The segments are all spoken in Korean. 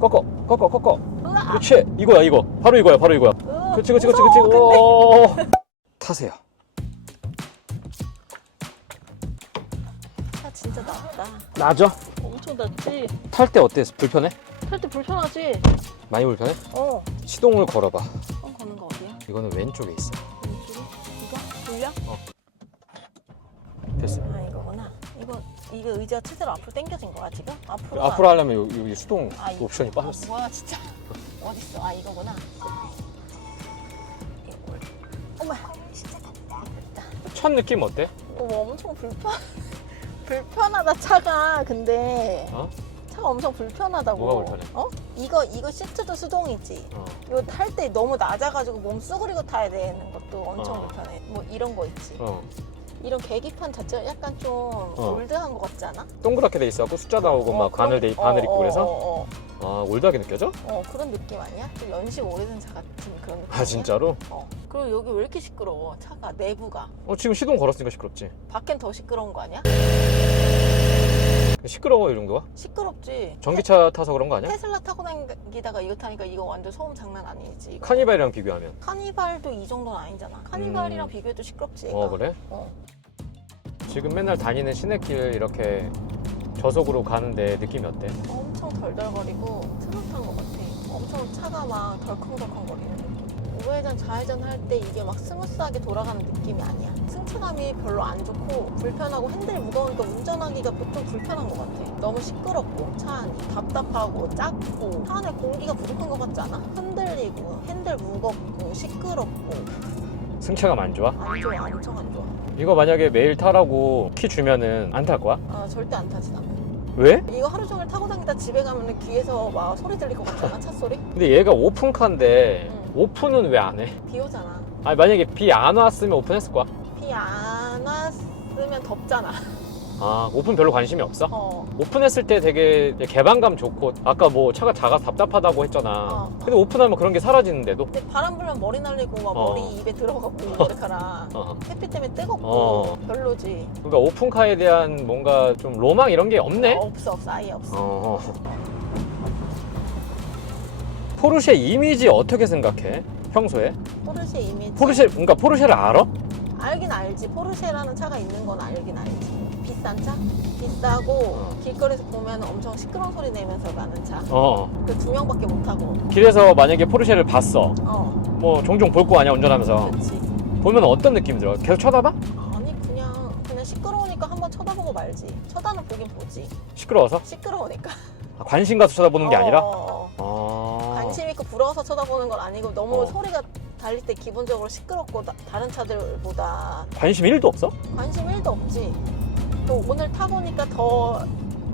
꺾어 꺾어 꺾어 으아! 그렇지 이거야 이거 바로 이거야 바로 이거야 으아, 그렇지 그렇지 그렇지 그렇지. 오. 타세요 차 진짜 낮다. 나죠? 엄청 낮지? 탈 때 어때? 불편해? 탈 때 불편하지? 많이 불편해? 어. 시동을 걸어봐 어, 거는 거 어디야? 이거는 왼쪽에 있어 왼쪽에? 이거? 돌려? 됐어 아, 이거구나. 이거, 의자 최대로 앞으로 당겨진 거야, 지금? 앞으로? 앞으로 하려면 요- 여기 수동 아, 이- 옵션이 빠졌어 뭐야, 진짜. 어딨어? 아, 이거구나. 이걸. 어머. 됐다. 첫 느낌 어때? 어, 엄청 불편. 불편하다 차가 근데 어? 차가 엄청 불편하다고. 뭐가 불편해? 어? 이거 이거 시트도 수동이지. 어. 이거 탈 때 너무 낮아가지고 몸 쑤그리고 타야 되는 것도 엄청 어. 불편해. 뭐 이런 거 있지. 어. 이런 계기판 자체가 약간 좀 올드한 것 같지 않아? 동그랗게 돼 있어갖고 숫자 나오고 막 바늘 돼 바늘 있고 그래서 어, 어, 아 올드하게 느껴져? 어, 어, 그런 느낌 아니야? 좀 연식 오래된 차 같은 그런 느낌. 아 진짜로? 어. 그리고 여기 왜 이렇게 시끄러워? 차가 내부가 어 지금 시동 걸었으니까 시끄럽지 밖엔 더 시끄러운 거 아니야? 시끄러워 이 정도가? 시끄럽지. 전기차 타서 그런 거 아니야? 테슬라 타고 다니다가 이거 타니까 이거 완전 소음 장난 아니지. 이거. 카니발이랑 비교하면 카니발도 이 정도는 아니잖아. 카니발이랑 음. 비교해도 시끄럽지. 얘가. 어 그래? 어. 지금 맨날 다니는 시내길 이렇게 저속으로 가는데 느낌이 어때? 엄청 덜덜거리고 트롯 탄것 같아. 엄청 차가 막 덜컹덜컹 거리는 느낌. 우회전 좌회전 할 때 이게 막 스무스하게 돌아가는 느낌이 아니야. 승차감이 별로 안 좋고 불편하고 핸들이 무거우니까 운전하기가 좀 불편한 것 같아. 너무 시끄럽고 차 안이 답답하고 작고 차 안에 공기가 부족한 것 같지 않아? 흔들리고 핸들 무겁고 시끄럽고 승차감 안 좋아? 안 좋아 엄청 안 좋아. 이거 만약에 매일 타라고 키 주면은 안 탈 거야? 아 절대 안 타지 나는. 왜? 이거 하루 종일 타고 다니다 집에 가면 귀에서 막 소리 들릴 것 같잖아 차 소리? 근데 얘가 오픈카인데 응. 오픈은 왜 안 해? 비 오잖아. 아니 만약에 비 안 왔으면 오픈했을 거야? 비 안 왔으면 덥잖아. 아 오픈 별로 관심이 없어? 어. 오픈했을 때 되게 개방감 좋고 아까 뭐 차가 작아서 답답하다고 했잖아 어. 근데 오픈하면 그런 게 사라지는데도 근데 바람 불면 머리 날리고 막 어. 머리 입에 들어가고 머리카락 어. 햇빛 때문에 뜨겁고 어. 별로지. 그러니까 오픈카에 대한 뭔가 좀 로망 이런 게 없네? 어, 없어 없어 아예 없어. 어. 포르쉐 이미지 어떻게 생각해? 평소에? 포르쉐 이미지. 포르쉐, 그러니까 포르쉐를 알아? 알긴 알지. 포르쉐라는 차가 있는 건 알긴 알지. 비싼 차? 비싸고 어. 길거리에서 보면 엄청 시끄러운 소리 내면서 가는 차. 어. 그두 명밖에 못 타고. 길에서 만약에 포르쉐를 봤어. 어. 뭐 종종 볼 거 아니야 운전하면서. 그렇지. 보면 어떤 느낌 들어? 계속 쳐다봐? 아니 그냥 그냥 시끄러우니까 한번 쳐다보고 말지. 쳐다는 보긴 보지. 시끄러워서? 시끄러우니까. 아, 관심 가서 쳐다보는 게 아니라? 어, 어. 아. 관심 있고 부러워서 쳐다보는 건 아니고 너무 어. 소리가 달릴 때 기본적으로 시끄럽고 나- 다른 차들보다 관심 1도 없어? 관심 1도 없지. 또 오늘 타보니까 더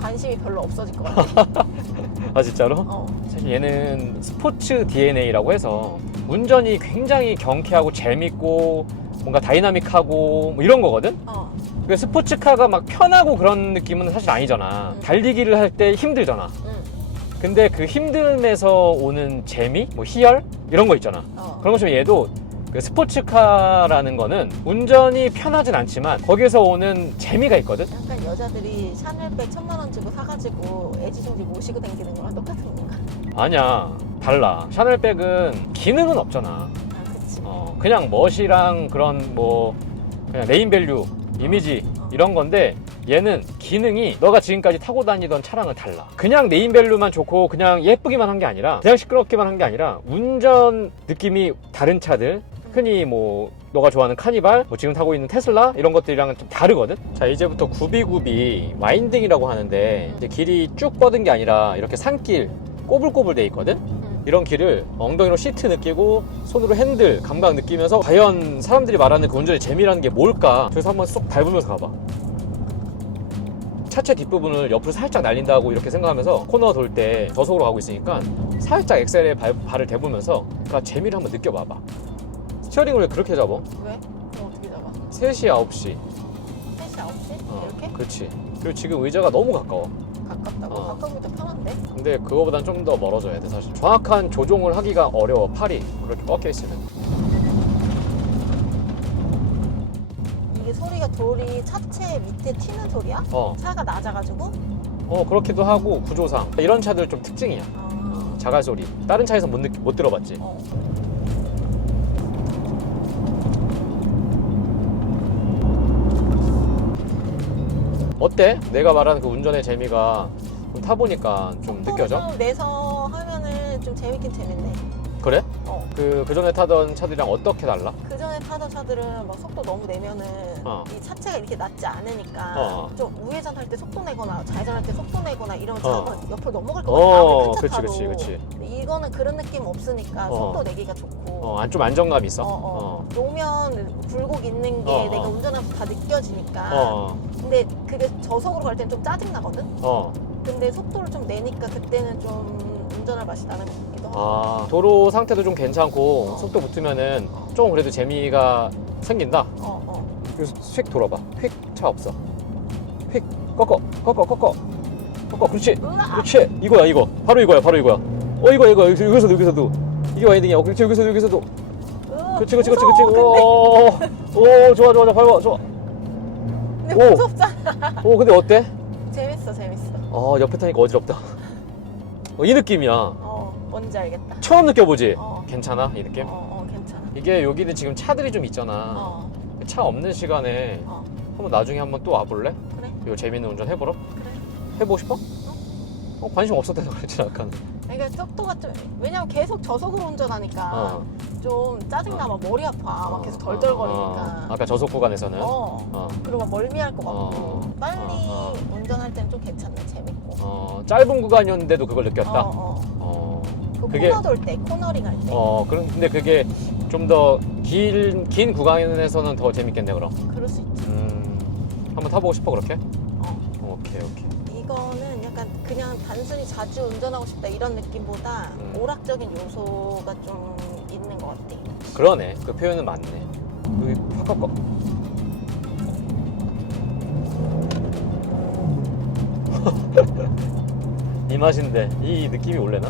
관심이 별로 없어질 것 같아. 아 진짜로? 어. 사실 얘는 스포츠 DNA라고 해서 운전이 굉장히 경쾌하고 재밌고 뭔가 다이나믹하고 뭐 이런 거거든? 어. 그 스포츠카가 막 편하고 그런 느낌은 사실 아니잖아. 음. 달리기를 할 때 힘들잖아. 응. 근데 그 힘듦에서 오는 재미, 뭐 희열 이런 거 있잖아. 어. 그런 것처럼 얘도 그 스포츠카라는 거는 운전이 편하진 않지만 거기서 오는 재미가 있거든. 약간 여자들이 샤넬백 천만 원 주고 사가지고 애지중지 모시고 다니는 거랑 똑같은 건가? 아니야, 달라. 샤넬백은 기능은 없잖아. 아, 그치. 어, 그냥 멋이랑 그런 뭐 그냥 네임밸류, 이미지 이런 건데 얘는 기능이 너가 지금까지 타고 다니던 차랑은 달라. 그냥 네임밸류만 좋고 그냥 예쁘기만 한 게 아니라 그냥 시끄럽기만 한 게 아니라 운전 느낌이 다른 차들 흔히 뭐 너가 좋아하는 카니발, 뭐 지금 타고 있는 테슬라 이런 것들이랑은 좀 다르거든. 자 이제부터 구비구비 와인딩이라고 하는데 이제 길이 쭉 뻗은 게 아니라 이렇게 산길 꼬불꼬불 돼 있거든. 응. 이런 길을 엉덩이로 시트 느끼고 손으로 핸들 감각 느끼면서 과연 사람들이 말하는 그 운전의 재미라는 게 뭘까? 그래서 한번 쏙 밟으면서 가봐. 차체 뒷부분을 옆으로 살짝 날린다고 이렇게 생각하면서 코너 돌 때 저속으로 가고 있으니까 살짝 엑셀에 발, 발을 대보면서 그 재미를 한번 느껴봐봐. 스티어링을 왜 그렇게 잡아? 왜? 그럼 어떻게 잡아? 3시, 9시. 3시, 9시? 어, 이렇게? 그렇지. 그리고 지금 의자가 너무 가까워. 가깝다고? 어. 가까우면 더 편한데? 근데 그거보단 좀 더 멀어져야 돼, 사실. 정확한 조종을 하기가 어려워, 팔이. 그렇게 꺾여 있으면. 돌이 차체 밑에 튀는 소리야? 어. 차가 낮아가지고? 어 그렇기도 하고 구조상 이런 차들 좀 특징이야 아, 자갈 소리. 다른 차에서 못, 느끼, 못 들어봤지. 어. 어때? 내가 말하는 그 운전의 재미가 좀 타보니까 좀 느껴져? 좀 내서 하면은 좀 재밌긴 재밌네. 그래? 어. 그, 그 전에 타던 차들이랑 어떻게 달라? 그 전에 타던 차들은 막 속도 너무 내면은 어. 이 차체가 이렇게 낮지 않으니까 어. 좀 우회전 할 때 속도 내거나 좌회전 할 때 속도 내거나 이러면 어. 차가 옆으로 넘어갈 것 같아. 어, 아무리 큰 차 그치, 타도. 그치, 그치. 근데 이거는 그런 느낌 없으니까 어. 속도 내기가 좋고. 어, 안- 좀 안정감 있어? 어, 어. 노면 굴곡 있는 게 어, 내가 어. 운전하면서 다 느껴지니까. 어, 근데 그게 저속으로 갈 때는 좀 짜증 나거든. 어. 근데 속도를 좀 내니까 그때는 좀 운전할 맛이 나는 것 같기도 하고. 아, 도로 상태도 좀 괜찮고 어. 속도 붙으면은 좀 그래도 재미가 생긴다. 어, 어. 그래서 휙 돌아봐. 휙 차 없어. 휙 꺾어, 꺾어, 꺾어, 꺾어. 그렇지, 으아! 그렇지. 이거야, 이거. 바로 이거야, 바로 이거야. 어, 이거, 이거. 여기서, 여기서도, 여기서도. 이게 와이딩이야. 어, 그렇지, 여기서도, 여기서도. 그렇지, 그렇지, 그렇지, 그렇지. 무서워, 오, 오, 좋아, 좋아, 좋아, 밟아, 좋아. 근데, 무섭잖아. 오, 근데 어때? 재밌어, 재밌어. 어, 옆에 타니까 어지럽다. 어, 이 느낌이야. 어, 뭔지 알겠다. 처음 느껴보지? 어. 괜찮아, 이 느낌? 어, 어. 이게 여기는 지금 차들이 좀 있잖아. 어, 차 없는 시간에 어, 한번 나중에 한번 또 와볼래? 그래, 이거 재밌는 운전 해보러? 그래. 해보고 싶어? 어, 관심 없었대서 그렇지 약간. 그러니까 속도가 좀, 왜냐면 계속 저속으로 운전하니까 어. 좀 짜증나, 막 머리 아파, 막 계속 어, 덜덜거리니까. 아까 저속 구간에서는. 어. 어. 그리고 막 멀미할 것 같고. 어. 빨리 어, 어. 운전할 때는 좀 괜찮네, 재밌고. 어, 짧은 구간이었는데도 그걸 느꼈다. 어, 어. 어. 그 그게- 코너 돌 때, 코너링 할 때. 어, 그런 근데 그게 좀 더 긴 긴 구간에서는 더 재밌겠네 그럼. 그럴 수 있지. 음. 한번 타보고 싶어 그렇게? 어. 오케이 오케이. 이거는 약간 그냥 단순히 자주 운전하고 싶다 이런 느낌보다 음. 오락적인 요소가 좀 있는 것 같아. 그러네. 그 표현은 맞네. 여기 확 꺾어. 이 맛인데 이 느낌이 올래나?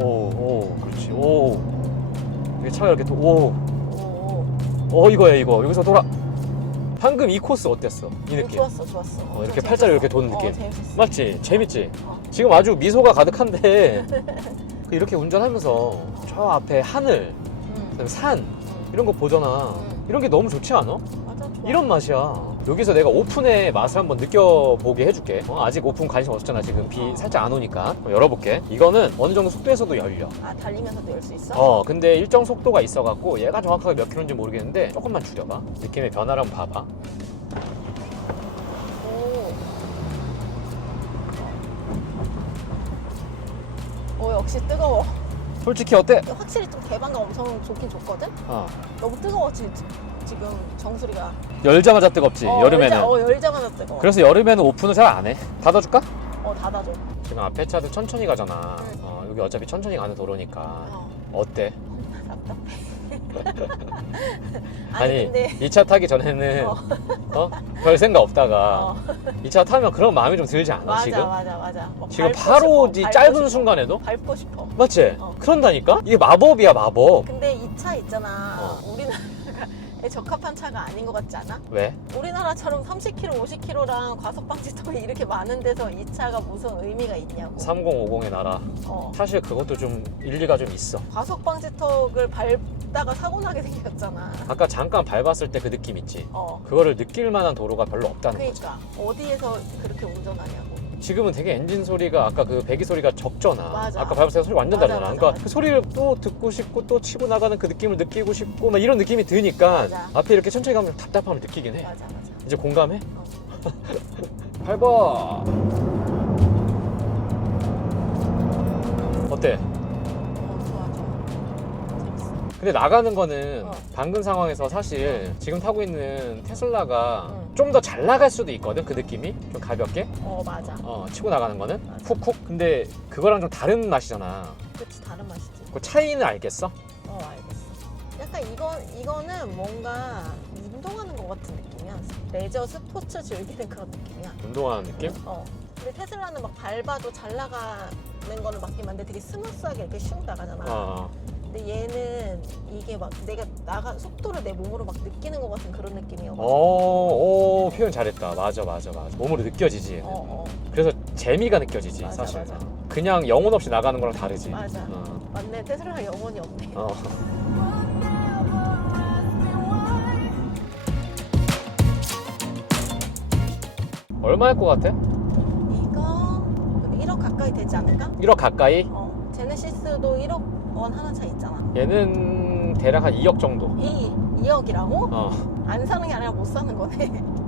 오, 오, 그렇지. 오. 이게 차가 이렇게 또, 오, 오, 어 이거야 이거. 여기서 돌아. 방금 이 코스 어땠어? 이 오. 느낌. 좋았어, 좋았어. 어, 이렇게 좀 팔자를 재밌었어. 이렇게 도는 느낌. 어, 재밌었어. 맞지? 재밌지? 어. 지금 아주 미소가 가득한데 그 이렇게 운전하면서 저 앞에 하늘, 응, 그다음에 산 응. 이런 거 보잖아. 음. 이런 게 너무 좋지 않아? 맞아, 좋아. 이런 맛이야. 여기서 내가 오픈의 맛을 한번 느껴보게 해줄게. 어, 아직 오픈 관심 없었잖아. 지금 비 살짝 안 오니까. 열어볼게. 이거는 어느 정도 속도에서도 열려. 아, 달리면서도 열 수 있어? 어, 근데 일정 속도가 있어갖고 얘가 정확하게 몇 킬로인지 모르겠는데 조금만 줄여봐. 느낌의 변화를 한번 봐봐. 오. 오, 역시 뜨거워. 솔직히 어때? 확실히 좀 개방감 엄청 좋긴 좋거든? 어, 너무 뜨거워지, 지금 정수리가. 열자마자 뜨겁지, 어, 여름에는. 열자, 어, 열자마자 뜨거워. 그래서 여름에는 오픈을 잘 안 해. 닫아줄까? 어, 닫아줘. 지금 앞에 차들 천천히 가잖아. 응. 어, 여기 어차피 천천히 가는 도로니까. 어, 어때? 아니, 근데. 이차 타기 전에는 어. 어? 별 생각 없다가 어. 이차 타면 그런 마음이 좀 들지 않아 맞아, 지금? 맞아, 맞아. 막 지금 바로 싶어, 이 짧은 싶어. 순간에도 밟고 싶어. 맞지? 어. 그런다니까? 이게 마법이야 마법 근데 이 차 있잖아. 어. 우리나라가 적합한 차가 아닌 것 같지 않아? 왜? 우리나라처럼 30km, 50km랑 과속방지턱이 이렇게 많은 데서 이 차가 무슨 의미가 있냐고. 3050의 나라 어. 사실 그것도 좀 일리가 좀 있어 과속방지턱을 밟다가 사고 나게 생겼잖아. 아까 잠깐 밟았을 때 그 느낌 있지? 어. 그거를 느낄 만한 도로가 별로 없다는 거지 그러니까 어디에서 그렇게 운전하냐고. 지금은 되게 엔진 소리가 아까 그 배기 소리가 적잖아 맞아. 아까 밟았을 때 소리 완전 맞아, 다르잖아 맞아, 그러니까 맞아. 그 소리를 또 듣고 싶고 또 치고 나가는 그 느낌을 느끼고 싶고 막 이런 느낌이 드니까 맞아. 앞에 이렇게 천천히 가면 답답함을 느끼긴 해 맞아, 맞아. 이제 공감해? 어. 밟아 어때? 어. 근데 나가는 거는 어. 방금 상황에서 사실 지금 타고 있는 테슬라가 응. 좀 더 잘 나갈 수도 있거든 그 느낌이 좀 가볍게 어, 맞아. 어, 치고 나가는 거는 맞아. 쿡쿡 근데 그거랑 좀 다른 맛이잖아 그치, 다른 맛이지. 그 차이는 알겠어? 어 알겠어. 약간 이거 이거는 뭔가 운동하는 것 같은 느낌이야. 레저 스포츠 즐기는 그런 느낌이야. 운동하는 느낌? 어. 근데 테슬라는 막 밟아도 잘 나가는 거는 맞긴 맞는데 되게 스무스하게 이렇게 슉 나가잖아. 어, 근데 얘는 이게 막 내가 나가 속도를 내 몸으로 막 느끼는 것 같은 그런 어, 느낌이어가지고. 오, 오, 표현 잘했다 맞아 맞아 맞아 몸으로 느껴지지 얘는. 어, 어. 그래서 재미가 느껴지지 맞아, 사실 맞아. 그냥 영혼 없이 나가는 거랑 다르지. 맞아. 어. 맞네 테슬라 영혼이 없네. 어. 얼마일 것 같아? 이거 1억 가까이 되지 않을까? 1억 가까이? 어 제네시스도 1억 원 하나 차 있잖아. 얘는 대략 한 2억 정도. 이 2억이라고? 어. 안 사는 게 아니라 못 사는 거네.